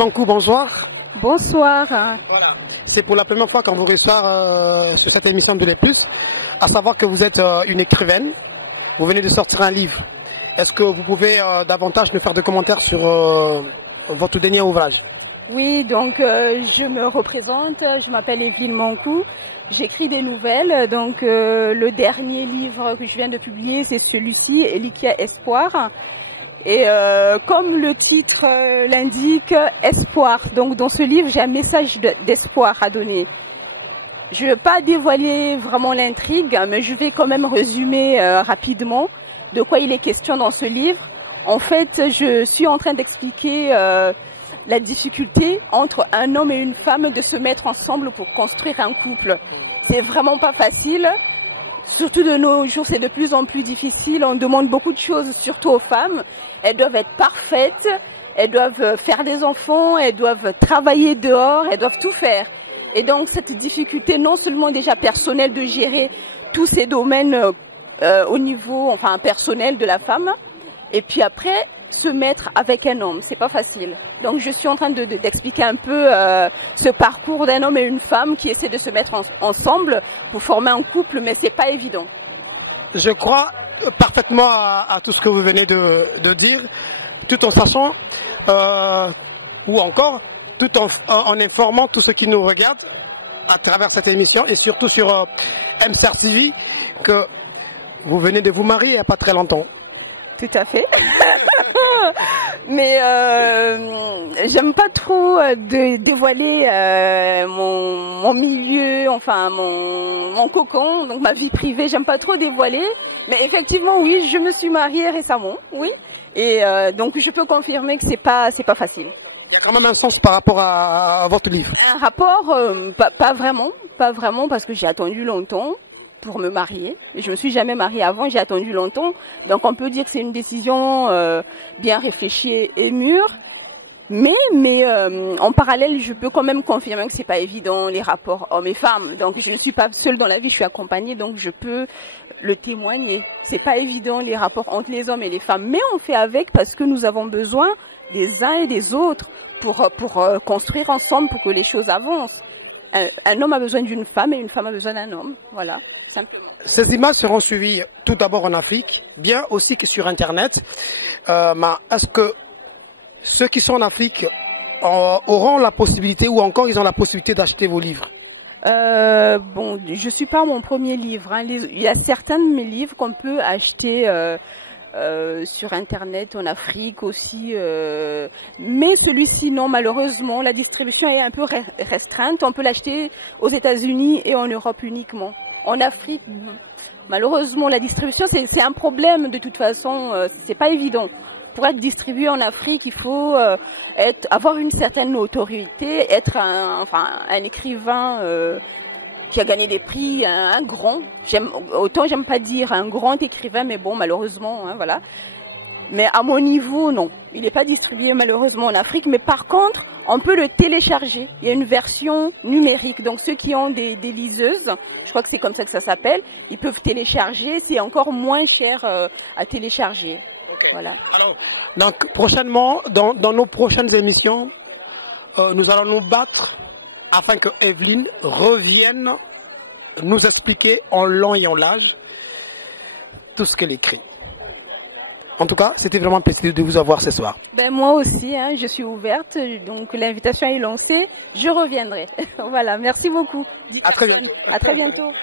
Mankou, bonsoir. Bonsoir. Voilà. C'est pour la première fois qu'on vous reçoit sur cette émission de Les Plus, à savoir que vous êtes une écrivaine, vous venez de sortir un livre. Est-ce que vous pouvez davantage nous faire des commentaires sur votre dernier ouvrage? Oui, donc je me représente, je m'appelle Evelyne Mankou, j'écris des nouvelles, donc le dernier livre que je viens de publier c'est celui-ci, Elikia Espoir. Et comme le titre l'indique, espoir. Donc dans ce livre, j'ai un message d'espoir à donner. Je ne vais pas dévoiler vraiment l'intrigue, mais je vais quand même résumer rapidement de quoi il est question dans ce livre. En fait, je suis en train d'expliquer la difficulté entre un homme et une femme de se mettre ensemble pour construire un couple. C'est vraiment pas facile. Surtout de nos jours, c'est de plus en plus difficile. On demande beaucoup de choses, surtout aux femmes. Elles doivent être parfaites, elles doivent faire des enfants, elles doivent travailler dehors, elles doivent tout faire. Et donc cette difficulté, non seulement déjà personnelle de gérer tous ces domaines au niveau, enfin personnel de la femme, et puis après se mettre avec un homme, c'est pas facile. Donc je suis en train d'expliquer un peu ce parcours d'un homme et une femme qui essaient de se mettre ensemble pour former un couple, mais c'est pas évident. Je crois parfaitement à tout ce que vous venez de dire, tout en sachant, ou encore, tout en informant tous ceux qui nous regardent à travers cette émission et surtout sur MCR TV, que vous venez de vous marier il n'y a pas très longtemps. Tout à fait. Mais j'aime pas trop dévoiler mon milieu, enfin mon cocon, donc ma vie privée, j'aime pas trop dévoiler. Mais effectivement, oui, je me suis mariée récemment, oui. Et donc je peux confirmer que c'est pas facile. Il y a quand même un sens par rapport à votre livre. Un rapport, pas vraiment, parce que j'ai attendu longtemps pour me marier. Je me suis jamais mariée avant, j'ai attendu longtemps. Donc on peut dire que c'est une décision bien réfléchie et mûre. Mais en parallèle, je peux quand même confirmer que c'est pas évident les rapports hommes et femmes. Donc je ne suis pas seule dans la vie, je suis accompagnée, donc je peux le témoigner. C'est pas évident les rapports entre les hommes et les femmes, mais on fait avec parce que nous avons besoin des uns et des autres pour construire ensemble, pour que les choses avancent. Un homme a besoin d'une femme et une femme a besoin d'un homme. Voilà. Simplement. Ces images seront suivies tout d'abord en Afrique, bien aussi que sur Internet. Mais est-ce que ceux qui sont en Afrique auront la possibilité ou encore ils ont la possibilité d'acheter vos livres? Bon, je suis pas mon premier livre. Hein. Il y a certains de mes livres qu'on peut acheter sur Internet en Afrique aussi. Mais celui-ci, non, malheureusement, la distribution est un peu restreinte. On peut l'acheter aux États-Unis et en Europe uniquement. En Afrique, malheureusement, la distribution, c'est un problème de toute façon, c'est pas évident. Pour être distribué en Afrique, il faut avoir une certaine notoriété, être un écrivain qui a gagné des prix, un grand. Autant j'aime pas dire un grand écrivain, mais bon, malheureusement, hein, voilà. Mais à mon niveau, non. Il n'est pas distribué malheureusement en Afrique, mais par contre, on peut le télécharger. Il y a une version numérique. Donc ceux qui ont des liseuses, je crois que c'est comme ça que ça s'appelle, ils peuvent télécharger. C'est encore moins cher à télécharger. Okay. Voilà. Alors, donc prochainement, dans nos prochaines émissions, nous allons nous battre afin que Evelyne revienne nous expliquer en long et en large tout ce qu'elle écrit. En tout cas, c'était vraiment un plaisir de vous avoir ce soir. Ben moi aussi, hein, je suis ouverte, donc l'invitation est lancée, je reviendrai. Voilà, merci beaucoup. À très bientôt. À très bientôt.